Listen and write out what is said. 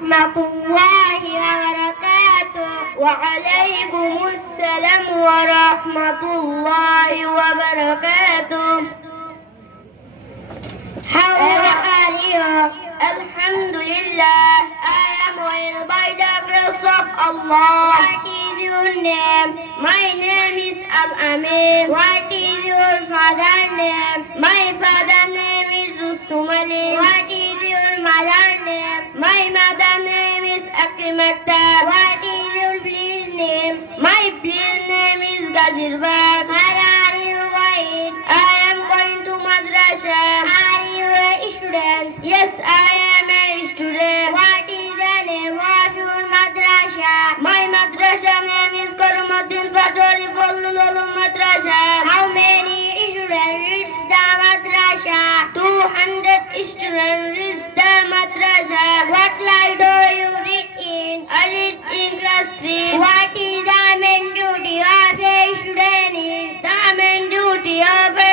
الله وبركاته. وعليكم السلام ورحمة الله وبركاته. How are you? Alhamdulillah, I am well by the grace of Allah. What is your name? My name is Al-Amin. What is your father's name? My father's name is Rustum Ali. What is your mother's name? My mother's name is Akimata. What is your please name? My please name is Gazirbat. Where are you going? I am going to madrasa. Are you a student? Yes, I am a student. What is the name of your madrasa? My madrasa name is Karumaddin Patori Fallul Madrasa. How many students reach the madrasa? 200 students reach the madrasa. What class do you read in? I read in class 3. What is the main duty of a student? The main duty of a